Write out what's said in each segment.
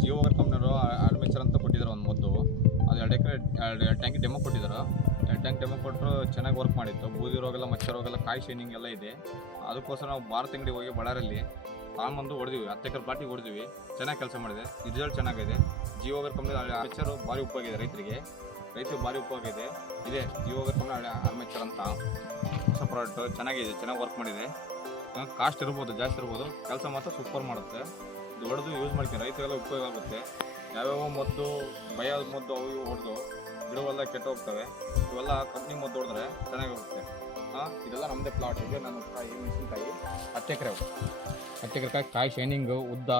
ಜಿಯೋ ಕಂಪ್ನಿಯವರು ಅಡ್ಮಿಚರ್ ಅಂತ ಕೊಟ್ಟಿದ್ದಾರೆ ಒಂದು ಮೊದ್ದು. ಅದು ಎರಡು ಎಕರೆ, ಎರಡು ಟ್ಯಾಂಕ್ ಡೆಮೋ ಕೊಟ್ಟಿದ್ದಾರೆ ಎರಡು ಟ್ಯಾಂಕ್ ಡೆಮೋ ಕೊಟ್ಟರು ಚೆನ್ನಾಗಿ ವರ್ಕ್ ಮಾಡಿತ್ತು. ಬೂದಿ ರೋಗೆಲ್ಲ, ಮಚ್ಚ ರೋಗೆಲ್ಲ, ಕಾಯಿ ಶೈನಿಂಗ್ ಎಲ್ಲ ಇದೆ. ಅದಕ್ಕೋಸ್ಕರ ನಾವು ಭಾರತ ಅಂಗಡಿ ಹೋಗಿ ಬಳ್ಳಾರಲ್ಲಿ ತಗೊಂಬಂದು ಹೊಡೆದಿವಿ ಹತ್ತು ಎಕರೆ ಪ್ಲಾಟಿಗೆ ಹೊಡೆದಿವಿ ಚೆನ್ನಾಗಿ ಕೆಲಸ ಮಾಡಿದೆ. ರಿಸಲ್ಟ್ ಚೆನ್ನಾಗಿದೆ. ಜಿಯೋ ಕಂಪ್ನಿ ಅಡ್ಮಿಚರು ಭಾರಿ ಉಪಯೋಗಿದೆ ರೈತರಿಗೆ. ರೈತರು ಭಾರಿ ಉಪಯೋಗ ಇದೆ. ಇದೆ. ಜಿಯೋ ಕಂಪ್ನಿ ಅಡ್ಮಿಚರ್ ಅಂತ. ಹೊಸ ಪ್ರಾಡಕ್ಟು ಚೆನ್ನಾಗಿದೆ. ಚೆನ್ನಾಗಿ ವರ್ಕ್ ಮಾಡಿದೆ. ಕಾಸ್ಟ್ ಇರ್ಬೋದು, ಜಾಸ್ತಿ ಇರ್ಬೋದು, ಕೆಲಸ ಮಾತ್ರ ಸೂಪರ್ ಮಾಡುತ್ತೆ. ದೊಡ್ಡದು ಯೂಸ್ ಮಾಡ್ತೀನಿ. ರೈತರೆಲ್ಲ ಉಪಯೋಗ ಆಗುತ್ತೆ. ಯಾವ್ಯಾವ ಮದ್ದು ಭಯ ಮದ್ದು ಅವು ಇವು ಹೊಡೆದು ಗಿಡವೆಲ್ಲ ಕೆಟ್ಟ ಹೋಗ್ತವೆ. ಇವೆಲ್ಲ ಕಂಪ್ನಿ ಮದ್ದು ಹೊಡೆದ್ರೆ ಚೆನ್ನಾಗಿರುತ್ತೆ. ಹಾಂ ಇದೆಲ್ಲ ನಮ್ಮದೇ ಪ್ಲಾಟ್ ಇದೆ ನನ್ನ ಕಾಯಿ, ಮೆಣಸಿನ್ಕಾಯಿ ಹತ್ತು ಎಕರೆ ಹತ್ತು ಎಕರೆ ಕಾಯಿ ಕಾಯಿ ಶೈನಿಂಗು, ಉದ್ದ,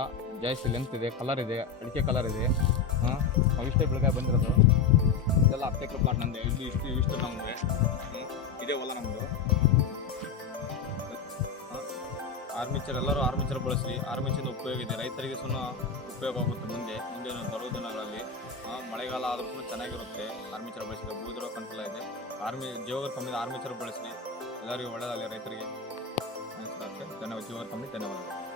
ಜಾಸ್ತಿ ಲೆಂತ್ ಇದೆ ಕಲರ್ ಇದೆ, ಅಡಿಕೆ ಕಲರ್ ಇದೆ. ಹಾಂ ಅವಿಷ್ಟೇ ಬೆಳಗ್ಗೆ ಬಂದಿರೋದು. ಇದೆಲ್ಲ ಹತ್ತು ಎಕರೆ ಪ್ಲಾಟ್ ನಂದೆ. ಇಲ್ಲಿ ಇಷ್ಟು ಇಷ್ಟು ನಮಗೆ ಇದೇ ಹೊಲ ನಮ್ಮದು ಆರ್ಮಿಚರ್ ಎಲ್ಲರೂ ಆರ್ಮಿಚರ್ ಬಳಸಿ ಆರ್ಮಿಚರಿಂದ ಉಪಯೋಗ ಇದೆ. ರೈತರಿಗೆ ಸಹ ಉಪಯೋಗ ಆಗುತ್ತೆ ಮುಂದೆ ಮುಂದೆ ಬರುವ ದಿನಗಳಲ್ಲಿ. ಮಳೆಗಾಲ ಆದ್ರೂ ಚೆನ್ನಾಗಿರುತ್ತೆ. ಆರ್ಮಿಚರ್ ಬಳಸಿದ ಬೂದಿರೋ ಕಂಟ್ರೋಲ್ ಇದೆ ಆರ್ಮಿ ಜೀವಗರ್ ಕಂಪ್ನಿ ಆರ್ಮಿಚರ್ ಬಳಸಿ ಎಲ್ಲರಿಗೂ ಒಳ್ಳೆಯದಾಗಲಿ ರೈತರಿಗೆ. ಧನ್ಯವಾದ ಜೀವಗರ್ ಕಂಪ್ನಿ ಧನ್ಯವಾದಗಳು.